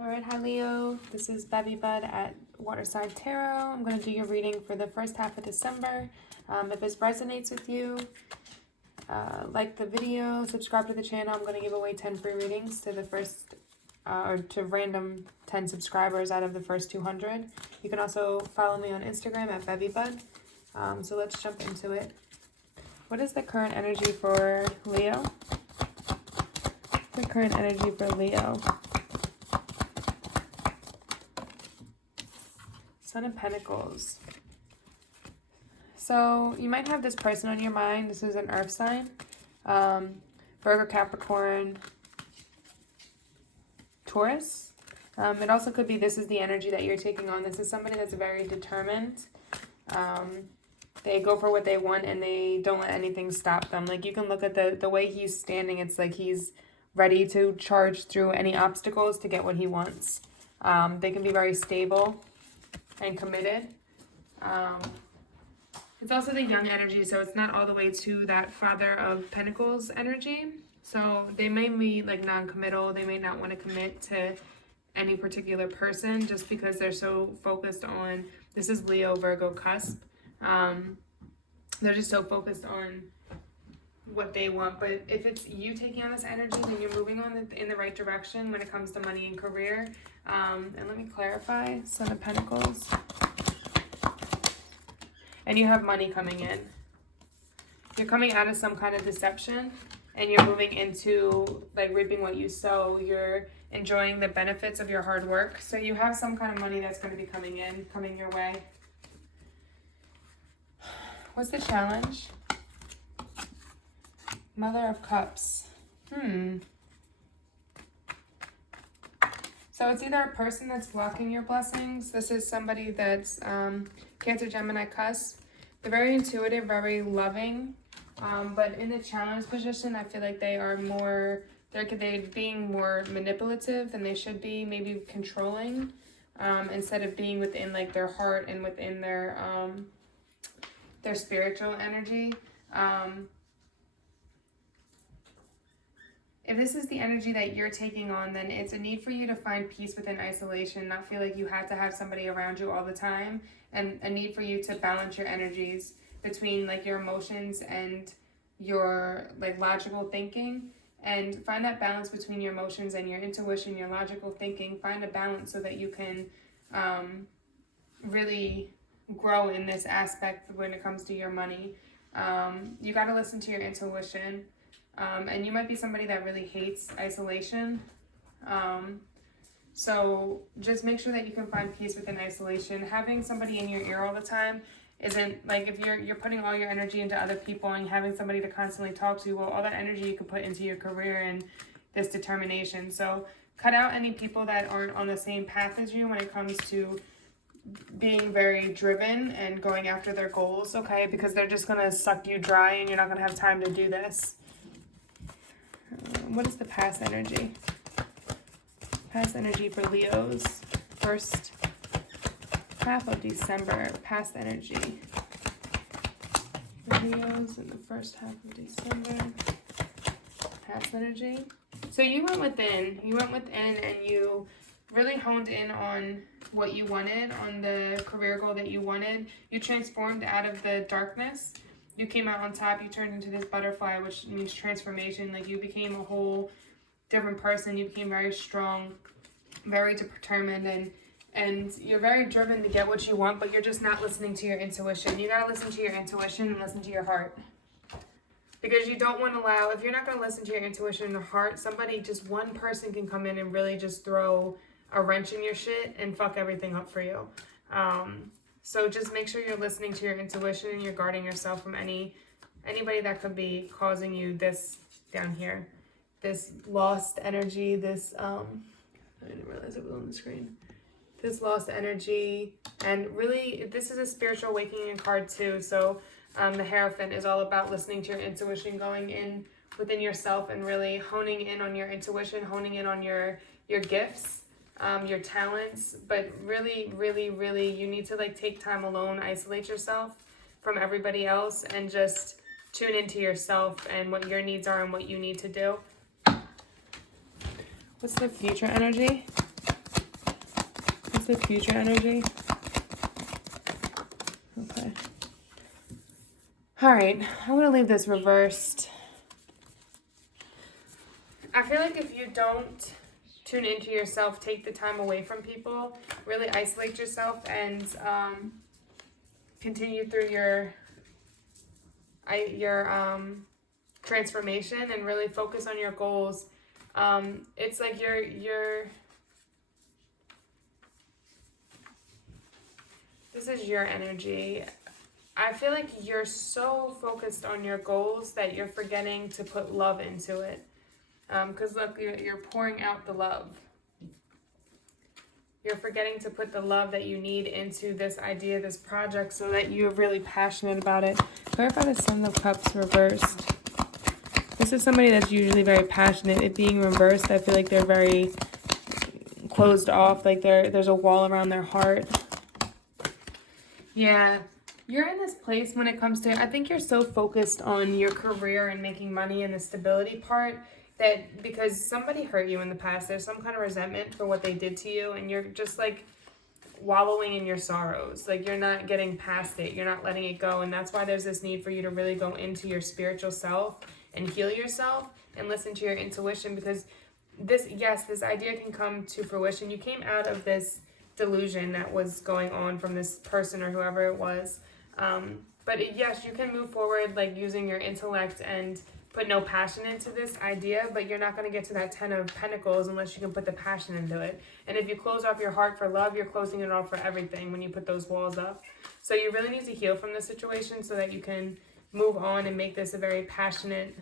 Alright, hi Leo. This is bevybud at Waterside Tarot. I'm going to do your reading for the first half of December. If this resonates with you, like the video, subscribe to the channel. I'm going to give away 10 free readings to the first, or to random 10 subscribers out of the first 200. You can also follow me on Instagram at bevybud. So let's jump into it. What is the current energy for Leo? The current energy for Leo. Son of Pentacles. So you might have this person on your mind. This is an earth sign. Virgo, Capricorn, Taurus. It also could be this is the energy that you're taking on. This is somebody that's very determined. They go for what they want and they don't let anything stop them. Like you can look at the way he's standing. It's like he's ready to charge through any obstacles to get what he wants. They can be very stable and committed. It's also the young energy, so it's not all the way to that Father of Pentacles energy. So they may be like non-committal. They may not want to commit to any particular person just because they're so focused on, this is Leo, Virgo, cusp. They're just so focused on what they want. But if it's you taking on this energy, then you're moving on in the right direction when it comes to money and career. And let me clarify, Son of Pentacles. And you have money coming in. You're coming out of some kind of deception and you're moving into like reaping what you sow. You're enjoying the benefits of your hard work. So you have some kind of money that's going to be coming your way. What's the challenge? Mother of Cups. So it's either a person that's blocking your blessings. This is somebody that's Cancer, Gemini, cusp. They're very intuitive, very loving. But in the challenge position, I feel like they are more, they're being more manipulative than they should be, maybe controlling, instead of being within like their heart and within their spiritual energy. If this is the energy that you're taking on, then it's a need for you to find peace within isolation, not feel like you have to have somebody around you all the time, and a need for you to balance your energies between like your emotions and your like logical thinking, and find that balance between your emotions and your intuition, your logical thinking. Find a balance so that you can really grow in this aspect when it comes to your money. You got to listen to your intuition. And you might be somebody that really hates isolation. So just make sure that you can find peace within isolation. Having somebody in your ear all the time isn't like, if you're putting all your energy into other people and having somebody to constantly talk to, well, all that energy you can put into your career and this determination. So cut out any people that aren't on the same path as you when it comes to being very driven and going after their goals, okay? Because they're just gonna suck you dry and you're not gonna have time to do this. What is the past energy? Past energy for Leo's first half of December. Past energy for Leo's in the first half of December. Past energy. So you went within. You went within and you really honed in on what you wanted, on the career goal that you wanted. You transformed out of the darkness. You came out on top. You turned into this butterfly, which means transformation. Like you became a whole different person. You became very strong, very determined, and you're very driven to get what you want, but you're just not listening to your intuition. You got to listen to your intuition and listen to your heart. Because you don't want to allow, if you're not going to listen to your intuition and your heart, somebody, just one person can come in and really just throw a wrench in your shit and fuck everything up for you. So just make sure you're listening to your intuition and you're guarding yourself from anybody that could be causing you this down here. This lost energy, this, I didn't realize it was on the screen. This lost energy, and really, this is a spiritual awakening card too. So the Hierophant is all about listening to your intuition, going in within yourself and really honing in on your intuition, honing in on your gifts. Your talents, but really, really, really, you need to like take time alone, isolate yourself from everybody else, and just tune into yourself and what your needs are and what you need to do. What's the future energy? with future energy? Okay. All right, I'm going to leave this reversed. I feel like if you don't tune into yourself, take the time away from people, really isolate yourself, and continue through your transformation and really focus on your goals. It's like this is your energy. I feel like you're so focused on your goals that you're forgetting to put love into it. Because look, you're pouring out the love. You're forgetting to put the love that you need into this idea, this project, so that you're really passionate about it. Clarify the Seven of Cups reversed. This is somebody that's usually very passionate. It being reversed, I feel like they're very closed off, like there's a wall around their heart. Yeah, you're in this place when it comes to, I think you're so focused on your career and making money and the stability part that because somebody hurt you in the past, there's some kind of resentment for what they did to you, and you're just like wallowing in your sorrows. Like you're not getting past it. You're not letting it go. And that's why there's this need for you to really go into your spiritual self and heal yourself and listen to your intuition, because this idea can come to fruition. You came out of this delusion that was going on from this person or whoever it was. But yes, you can move forward like using your intellect and put no passion into this idea, but you're not going to get to that 10 of Pentacles unless you can put the passion into it. And if you close off your heart for love, you're closing it off for everything when you put those walls up. So you really need to heal from this situation so that you can move on and make this a very passionate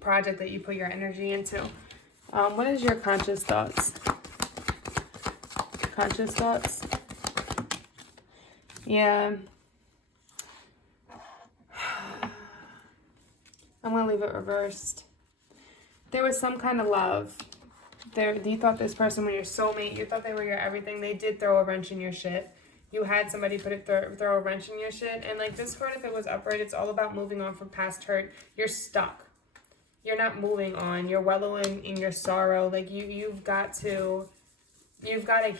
project that you put your energy into. What is your conscious thoughts? Conscious thoughts? Yeah. I'm going to leave it reversed. There was some kind of love. You thought this person was your soulmate. You thought they were your everything. They did throw a wrench in your shit. You had somebody throw a wrench in your shit. And like this card, if it was upright, it's all about moving on from past hurt. You're stuck. You're not moving on. You're wallowing in your sorrow. Like you've got to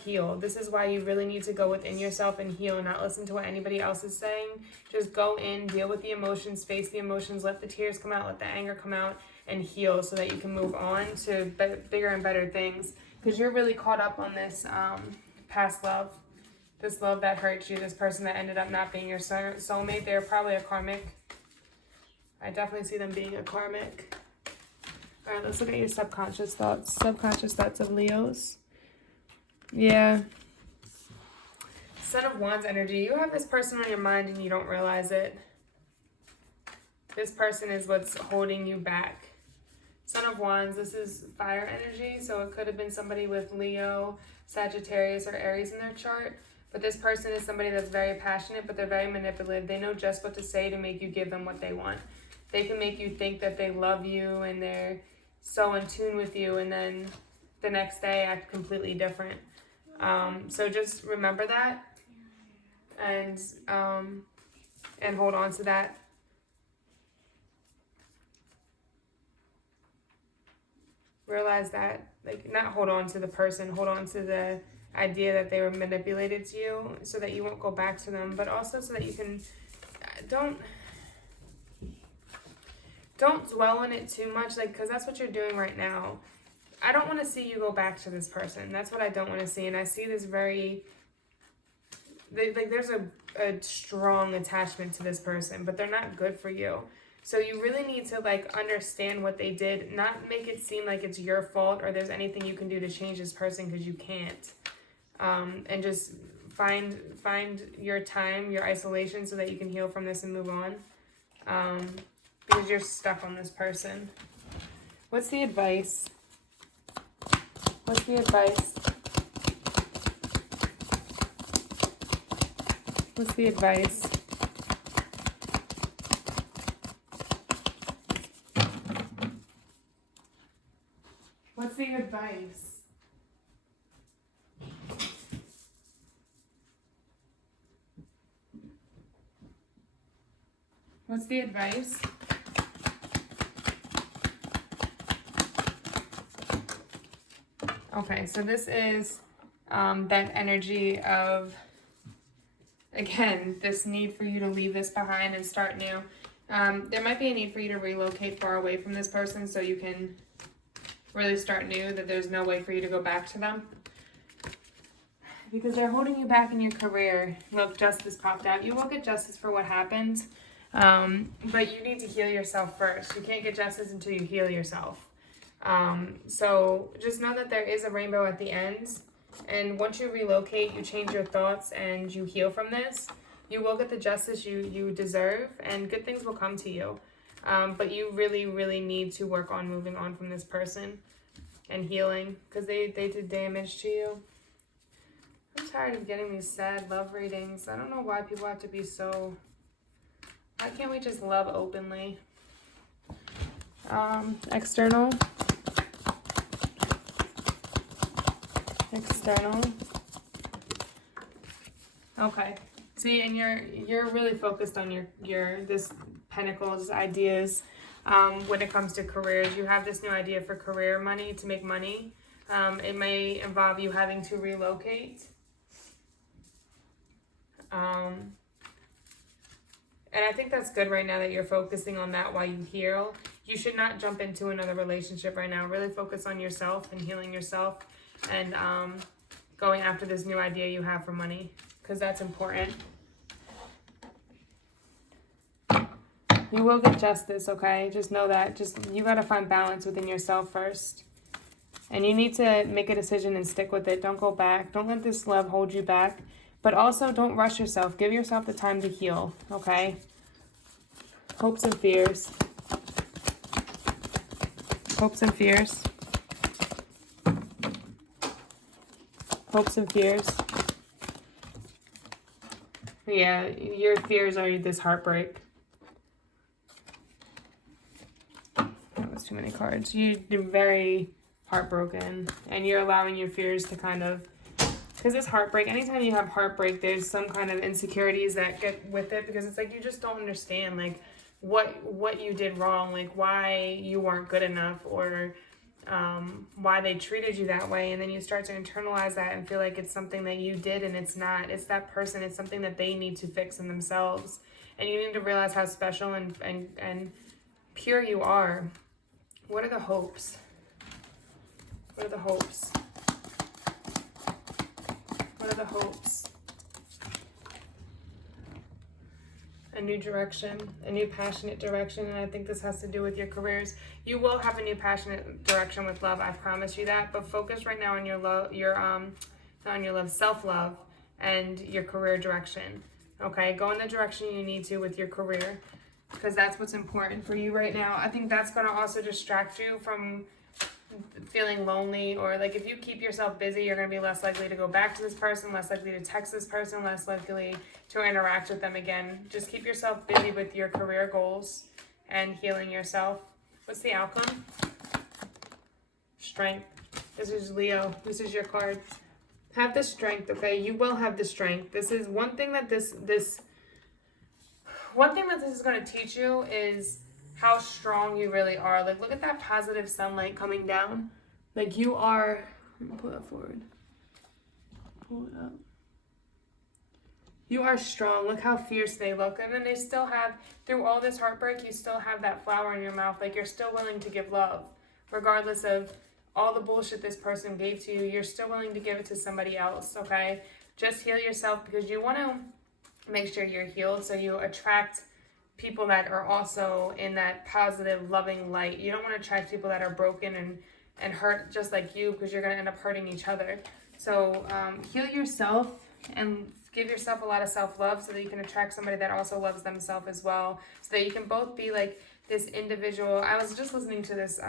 heal. This is why you really need to go within yourself and heal, and not listen to what anybody else is saying. Just go in, deal with the emotions, face the emotions, let the tears come out, let the anger come out, and heal so that you can move on to bigger and better things. Because you're really caught up on this past love, this love that hurt you, this person that ended up not being your soulmate. They're probably a karmic. I definitely see them being a karmic. All right, let's look at your subconscious thoughts. Subconscious thoughts of Leos. Yeah. Son of Wands energy. You have this person on your mind and you don't realize it. This person is what's holding you back. Son of Wands, this is fire energy, so it could have been somebody with Leo, Sagittarius, or Aries in their chart. But this person is somebody that's very passionate, but they're very manipulative. They know just what to say to make you give them what they want. They can make you think that they love you and they're so in tune with you, and then the next day act completely different. So just remember that and hold on to that. Realize that, like, not hold on to the person, hold on to the idea that they were manipulated to you so that you won't go back to them, but also so that you can, don't dwell on it too much, like, because that's what you're doing right now. I don't want to see you go back to this person. That's what I don't want to see. And I see this there's a strong attachment to this person, but they're not good for you. So you really need to like understand what they did, not make it seem like it's your fault or there's anything you can do to change this person, because you can't. And just find your time, your isolation, so that you can heal from this and move on. Because you're stuck on this person. What's the advice? What's the advice? What's the advice? What's the advice? What's the advice? Okay, so this is that energy of, again, this need for you to leave this behind and start new. There might be a need for you to relocate far away from this person so you can really start new, that there's no way for you to go back to them. Because they're holding you back in your career. Look, justice popped out. You will get justice for what happened, but you need to heal yourself first. You can't get justice until you heal yourself. So just know that there is a rainbow at the end. And once you relocate, you change your thoughts and you heal from this, you will get the justice you deserve, and good things will come to you. But you really, really need to work on moving on from this person and healing, because they did damage to you. I'm tired of getting these sad love readings. I don't know why people have to be so... Why can't we just love openly? External. External. Okay. See, and you're really focused on your this pentacles ideas when it comes to careers. You have this new idea for career money, to make money. It may involve you having to relocate. And I think that's good right now that you're focusing on that while you heal. You should not jump into another relationship right now. Really focus on yourself and healing yourself, and going after this new idea you have for money, because that's important. You will get justice, okay? Just know that. You got to find balance within yourself first. And you need to make a decision and stick with it. Don't go back. Don't let this love hold you back. But also, don't rush yourself. Give yourself the time to heal, okay? Hopes and fears. Hopes and fears. Hopes and fears. Yeah, your fears are this heartbreak. That was too many cards. You're very heartbroken, and you're allowing your fears to kind of... Because this heartbreak, anytime you have heartbreak, there's some kind of insecurities that get with it, because it's like you just don't understand, like, what you did wrong, like why you weren't good enough, or why they treated you that way, and then you start to internalize that and feel like it's something that you did, and it's not. It's that person. It's something that they need to fix in themselves, and you need to realize how special and pure you are. What are the hopes? What are the hopes? What are the hopes? A new direction, a new passionate direction, and I think this has to do with your careers. You will have a new passionate direction with love, I promise you that, but focus right now on your love, not on your love, self-love, and your career direction, okay? Go in the direction you need to with your career, because that's what's important for you right now. I think that's going to also distract you from feeling lonely, or like if you keep yourself busy, you're going to be less likely to go back to this person, less likely to text this person, less likely to interact with them again. Just keep yourself busy with your career goals and healing yourself. What's the outcome? Strength. This is Leo. This is your card. Have the strength, okay? You will have the strength. This is one thing that this is going to teach you, is how strong you really are. Like, look at that positive sunlight coming down. Like, you are... Let me pull that forward. Pull it up. You are strong. Look how fierce they look. And then they still have, through all this heartbreak, you still have that flower in your mouth. Like, you're still willing to give love. Regardless of all the bullshit this person gave to you, you're still willing to give it to somebody else, okay? Just heal yourself, because you want to make sure you're healed, so you attract people that are also in that positive, loving light. You don't want to attract people that are broken and hurt just like you, because you're going to end up hurting each other. So heal yourself and give yourself a lot of self-love, so that you can attract somebody that also loves themselves as well, so that you can both be like this individual. I was just listening to this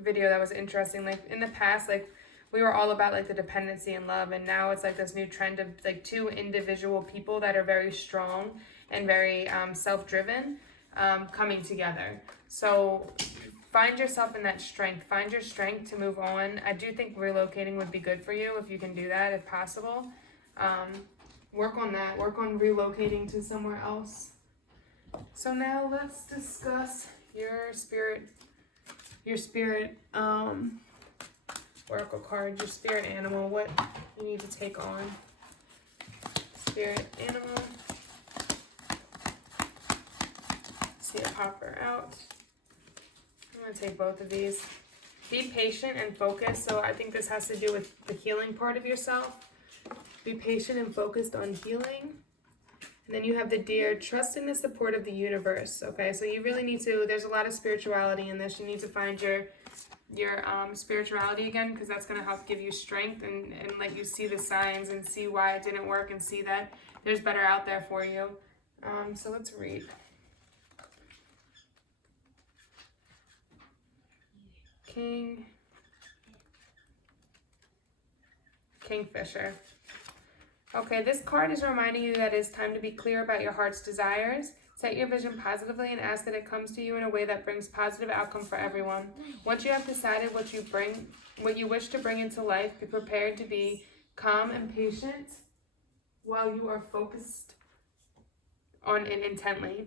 video that was interesting. Like, in the past, like, we were all about like the dependency and love, and now it's like this new trend of like two individual people that are very strong and very self-driven coming together. So find yourself in that strength. Find your strength to move on. I do think relocating would be good for you if you can do that, if possible. Work on that. Work on relocating to somewhere else. So now let's discuss your spirit Oracle card, your spirit animal, what you need to take on. Spirit animal. See a popper out. I'm going to take both of these. Be patient and focused. So I think this has to do with the healing part of yourself. Be patient and focused on healing. And then you have the Deer, trust in the support of the universe. Okay, so you really need to, there's a lot of spirituality in this. You need to find your spirituality again, because that's going to help give you strength and let you see the signs and see why it didn't work and see that there's better out there for you. So let's read. Kingfisher. Okay, this card is reminding you that it's time to be clear about your heart's desires. Set your vision positively and ask that it comes to you in a way that brings positive outcome for everyone. Once you have decided what you wish to bring into life, be prepared to be calm and patient while you are focused on it intently.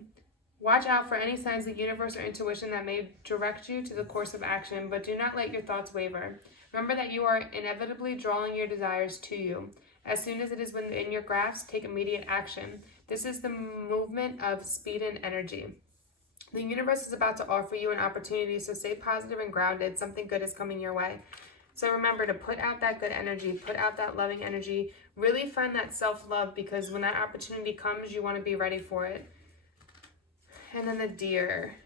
Watch out for any signs of the universe or intuition that may direct you to the course of action, but do not let your thoughts waver. Remember that you are inevitably drawing your desires to you. As soon as it is within your grasp, take immediate action. This is the movement of speed and energy. The universe is about to offer you an opportunity, so stay positive and grounded. Something good is coming your way. So remember to put out that good energy, put out that loving energy. Really find that self-love, because when that opportunity comes, you want to be ready for it. And then the Deer.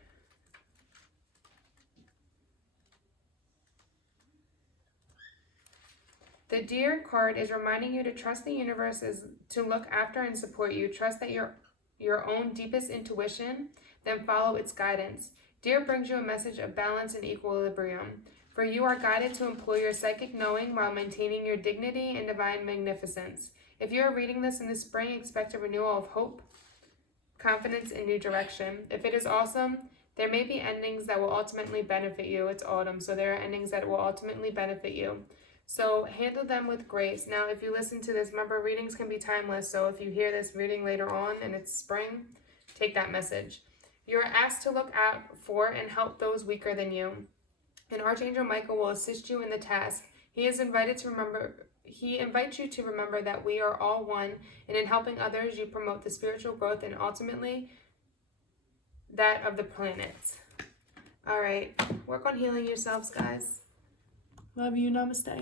The Deer card is reminding you to trust the universe is to look after and support you. Trust that your own deepest intuition, then follow its guidance. Deer brings you a message of balance and equilibrium. For you are guided to employ your psychic knowing while maintaining your dignity and divine magnificence. If you are reading this in the spring, expect a renewal of hope, confidence, and new direction. If it is awesome, there may be endings that will ultimately benefit you. It's autumn, so there are endings that will ultimately benefit you. So handle them with grace. Now, if you listen to this, remember, readings can be timeless. So if you hear this reading later on and it's spring, take that message. You are asked to look out for and help those weaker than you. And Archangel Michael will assist you in the task. He invites you to remember that we are all one, and in helping others, you promote the spiritual growth and ultimately that of the planets. All right, work on healing yourselves, guys. Love you. Namaste.